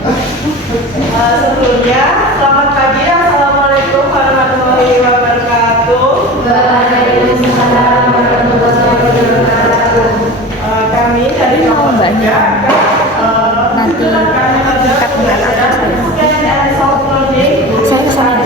Sebelumnya, selamat pagi. Assalamualaikum warahmatullahi wabarakatuh. Waalaikumsalam warahmatullahi wabarakatuh. Kami dari Mbaknya nanti tingkat pengalaman saya kesana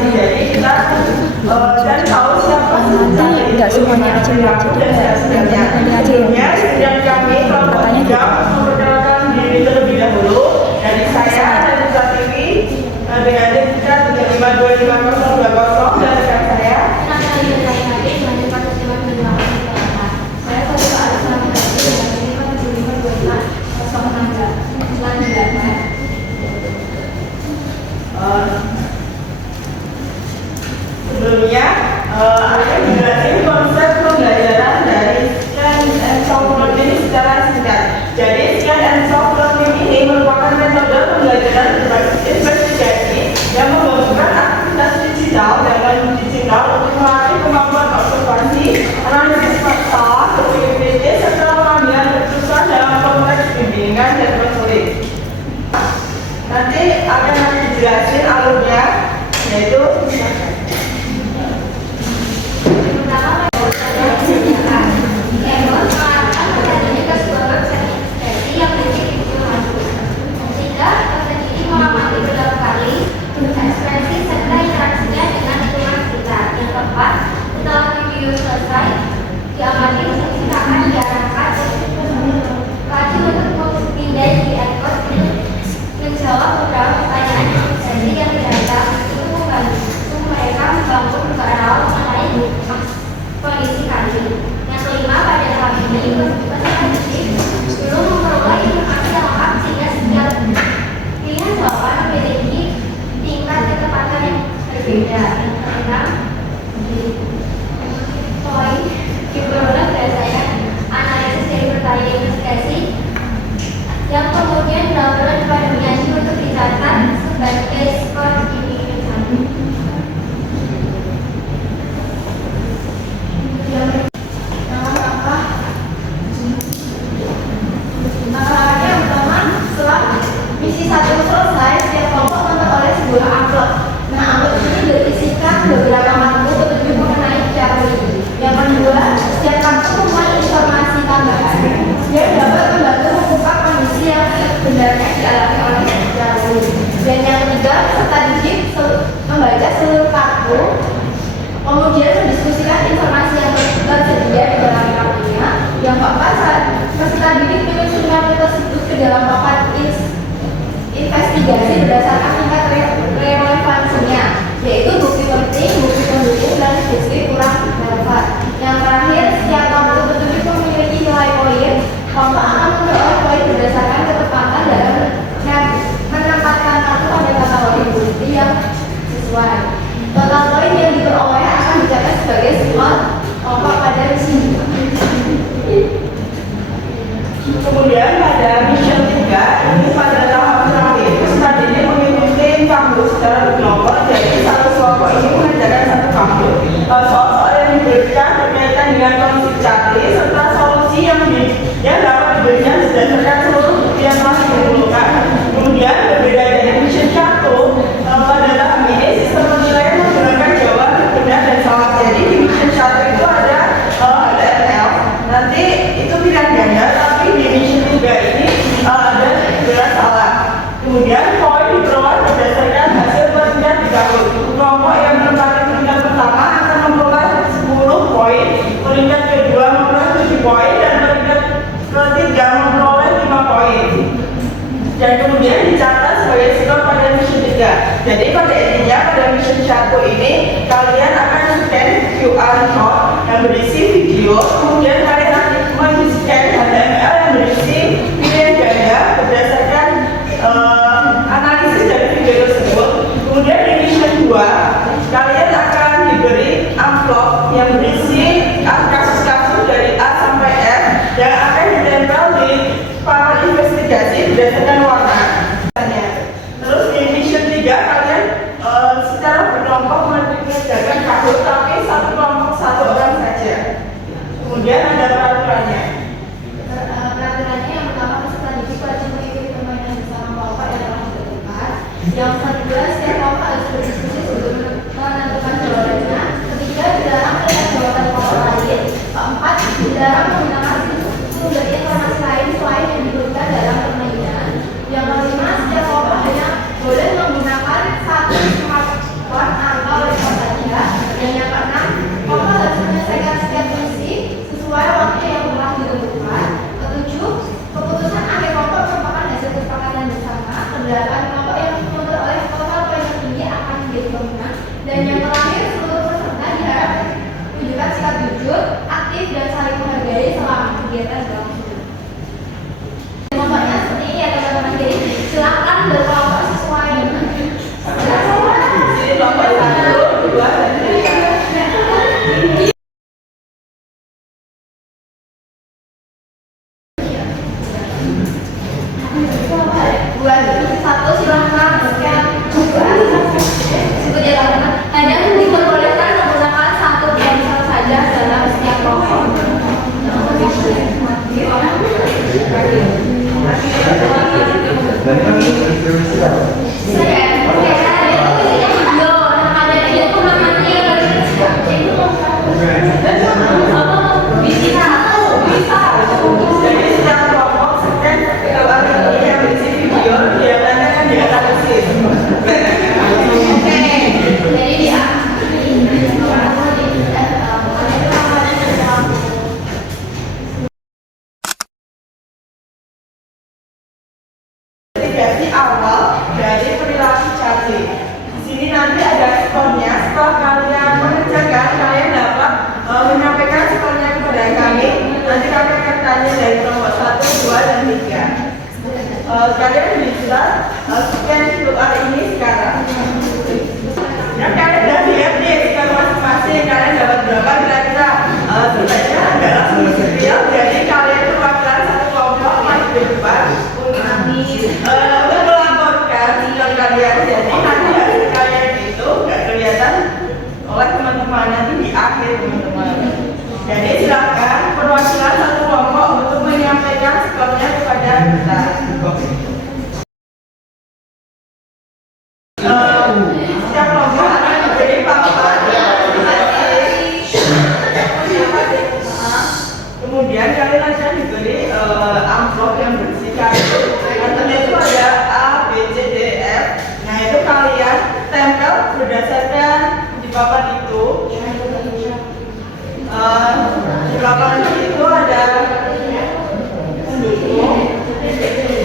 dan tahu siapa nanti nggak semuanya aja mbak, jadi nanti aja dan kami kelompok tiga memperkenalkan diri terlebih dahulu. Dari saya dan Pratiwi dengan tingkat 352520 dan rekan saya. Sebelumnya, akan dijelasin konsep pembelajaran dari Scan and Solve Learning secara singkat. Jadi, Scan and Solve Learning ini merupakan metode pembelajaran berbasis investigasi yang menggabungkan aktivitas digital dengan digital untuk melatih kemampuan observasi, analisis fakta, PPT, serta pengambilan keputusan dalam konteks bimbingan dan konseling. Nanti akan dijelasin alurnya, yaitu kondisi kali. Yang kelima, pada tahap ini peserta didik belum memperoleh informasi yang lengkap sehingga setiap pilihan jawaban memiliki tingkat ketepatan yang berbeda. Yang keenam, poin diperoleh berdasarkan analisis dari pertanyaan investigasi yang kemudian dilaporkan kepada penyaji untuk dicatat sebagai skor individu. Misi satu selesai, setiap kelompok memperoleh sebuah amplop. Nah, amplop ini berisikan beberapa kartu petunjuk mengenai teori. Yang kedua, setiap kartu memuat informasi tambahan yang dapat membantu mengungkap kondisi yang sebenarnya dialami oleh teori. Dan yang ketiga, peserta didik membaca seluruh kartu, kemudian mendiskusikan informasi yang tersedia di dalam kartunya. Yang keempat, peserta didik menyusun kartu tersebut ke dalam papan investigasi berdasarkan tingkat relevansinya, yaitu bukti penting, bukti pendukung, dan bukti kurang relevan. Yang terakhir, setiap kartu petunjuk memiliki nilai poin. Kelompok akan memperoleh poin berdasarkan ketepatan dalam menempatkan kartu pada kategori bukti yang sesuai. Total poin yang diperoleh akan dicatat sebagai skor kelompok pada misi. kemudian pada mission 3 ini pada tahap terakhir peserta didik mengikuti kampus secara berkelompok. Jadi satu kelompok ini mengerjakan satu kampus. Soal-soal yang diberikan berkaitan dengan kondisi cari serta solusi yang dapat diberikan berdasarkan seluruh bukti yang telah dikumpulkan. Kemudian berbeda dari mission 1, pada tahap ini sistem penilaian menggunakan jawaban benar dan salah. Jadi di mission 1 itu ada HTML, nanti itu pilihan ganda, tapi di mission 3 ini ada benar salah. Kemudian poin diperoleh berdasarkan hasil peringkat di tahun. Kelompok yang menempati peringkat pertama akan memperoleh 10 poin, peringkat kedua memperoleh 7 poin, dan peringkat ketiga memperoleh 5 poin. Dan kemudian dicatat sebagai skor pada mission 3. Jadi pada intinya pada mission 1 ini kalian akan scan QR code yang berisi video, kemudian kalian akan men-scan HTML yang berisi pilihan ganda berdasarkan analisis dari video tersebut. Kemudian di mission 2 kalian akan diberi amplop yang berisi kasus-kasus dari A sampai F yang akan ditempel di papan investigasi berdasarkan warna. Terus di mission 3 kalian secara berkelompok mengerjakan kasus, tapi satu kelompok satu orang saja. Kemudian ada peraturannya. Peraturannya yang pertama, peserta didik wajib mengikuti permainan bersama kelompok yang telah ditentukan. Jadi setiap kelompok scan QR ini yang berisi video, dia akan dianalisis. Investigasi awal dari perilaku cantik. Di sini nanti ada skornya. Setelah kalian mengerjakan, kalian dapat menyampaikan skornya kepada kami. Nanti kami akan tanya dari kelompok 1, 2, dan 3. Kalian bisa scan QR ini sekarang. Yang kalian sudah lihat nih skor masing-masing. Kalian dapat berapa kira-kira? Sebenarnya ada langsung detail. Jadi kalian perwakilan satu kelompok masih di depan melaporkan sikap kalian. Jadi nanti hasil kalian itu nggak kelihatan oleh teman-teman nanti di akhir teman-teman. Jadi silakan perwakilan satu kelompok untuk menyampaikan skornya kepada kita. Setiap kelompok akan diberi papan. Kemudian kalian akan diberi amplop yang berisi kartu. Kartunya itu ada A, B, C, D, F. Nah itu kalian tempel berdasarkan di papan itu. Di papan itu ada pendukung,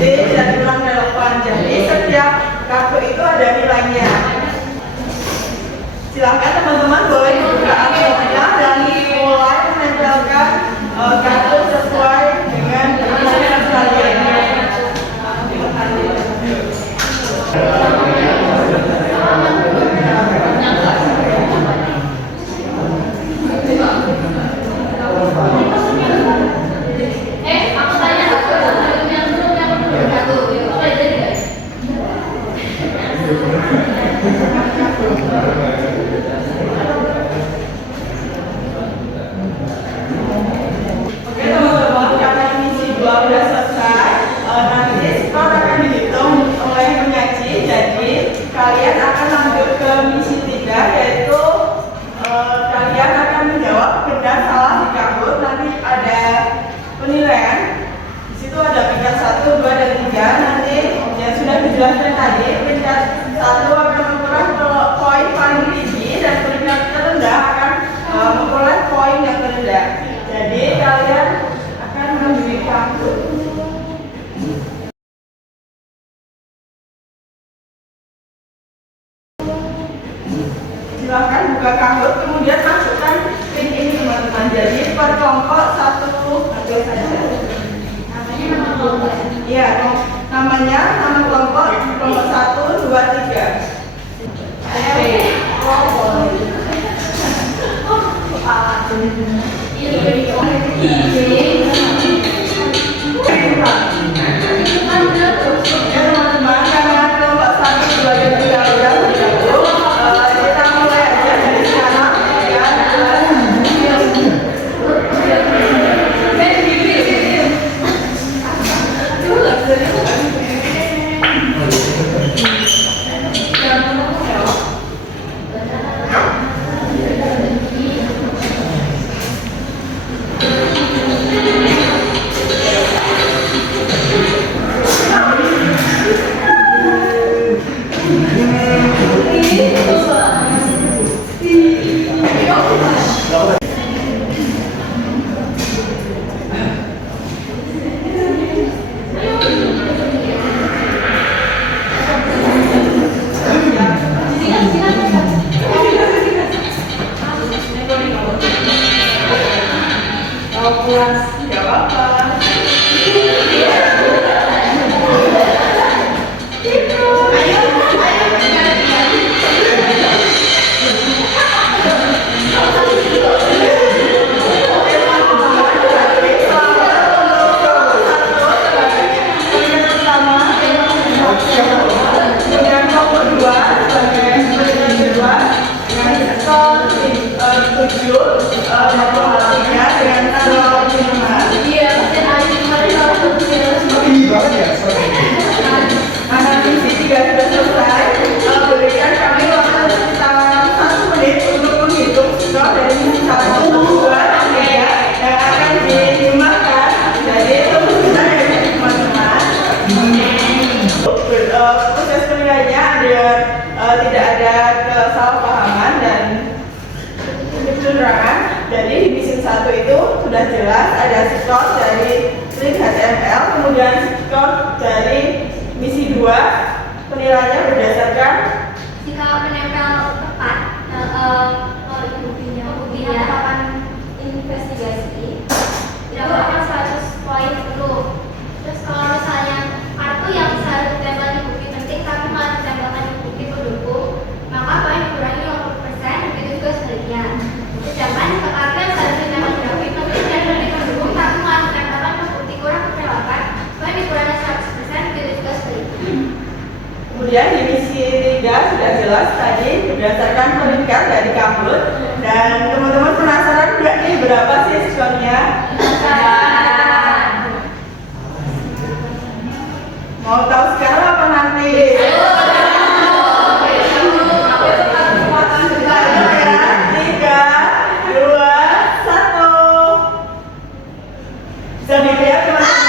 D, dan tulang relevan. Jadi setiap kartu itu ada nilainya. Silakan teman-teman boleh membuka amplopnya dan mulai menempelkan kartu sesuai dengan permintaan kalian. Aku tanya Oke teman-teman, karena misi 2 sudah selesai, nanti skor akan dihitung oleh penyaji. Jadi kalian akan lanjut ke misi 3, yaitu kalian akan menjawab benar salah di kabut. Nanti ada penilaian. Di situ ada peringkat 1, 2, dan 3. Nanti yang sudah dijelaskan tadi, peringkat 1 akan memperoleh poin paling tinggi dan peringkat terendah akan memperoleh poin yang terendah. Jadi kalian akan memberi kabut. Silahkan buka kabut, kemudian masukkan pin ini teman-teman. Jadi per kelompok 1 ambil saja. namanya nama kelompok. Iya, namanya nama kelompok 1, 2, 3. Ya teman-teman, karena kelompok 1, 2, dan 3 udah bergabung, kita mulai aja dari sekarang ya. sudah jelas, ada skor dari link HTML, kemudian skor dari misi 2, penilaiannya berdasarkan Jika menempel tepat buktinya papan investigasi didapatkan 100 poin penuh. Terus kalau misalnya kartu yang seharusnya ditempel di bukti penting tapi malah ditempelkan di bukti pendukung, maka poin dikurangi 50%, begitu juga sebaliknya. Sedangkan jika kartu yang seharusnya ditempel di bukti penting dan bukti pendukung tapi malah ditempelkan ke bukti kurang kelewatan, poin dikurangi 100%, begitu juga sebaliknya. Kemudian di misi 3 sudah jelas tadi berdasarkan peringkat dari Kampus. Dan teman-teman penasaran nggak nih berapa sih skornya? Mau tahu sekarang apa nanti? Ayo ya, 3, 2, 1. Bisa dilihat teman-teman?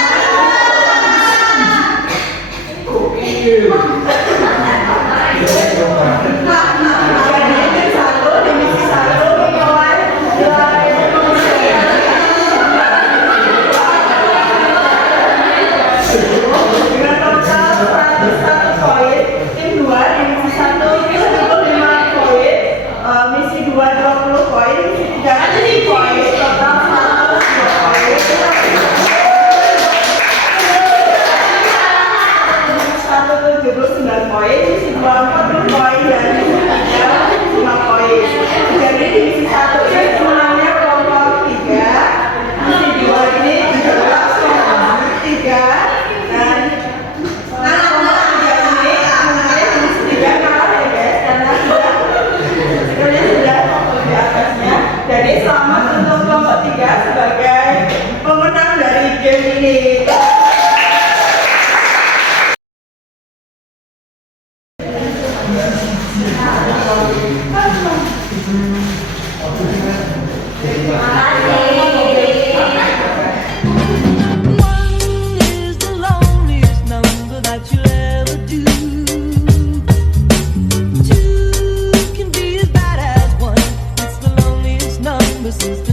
Dengan total 101 poin, tim 2 di misi 1 itu 25 poin, misi 2 20 poin, misi 3 10 poin, total 102 poin. Misi 1 79 poin, misi 2 40 poin, dan misi 3 5 poin. Jadi di misi 1 ini sebenarnya kelompok 3, misi 2 ini adalah kelompok 3. Jadi selamat untuk kelompok 3 sebagai pemenang dari game ini. One is the loneliest number that you'll ever do. Two can be as bad as one. It's the loneliest number since the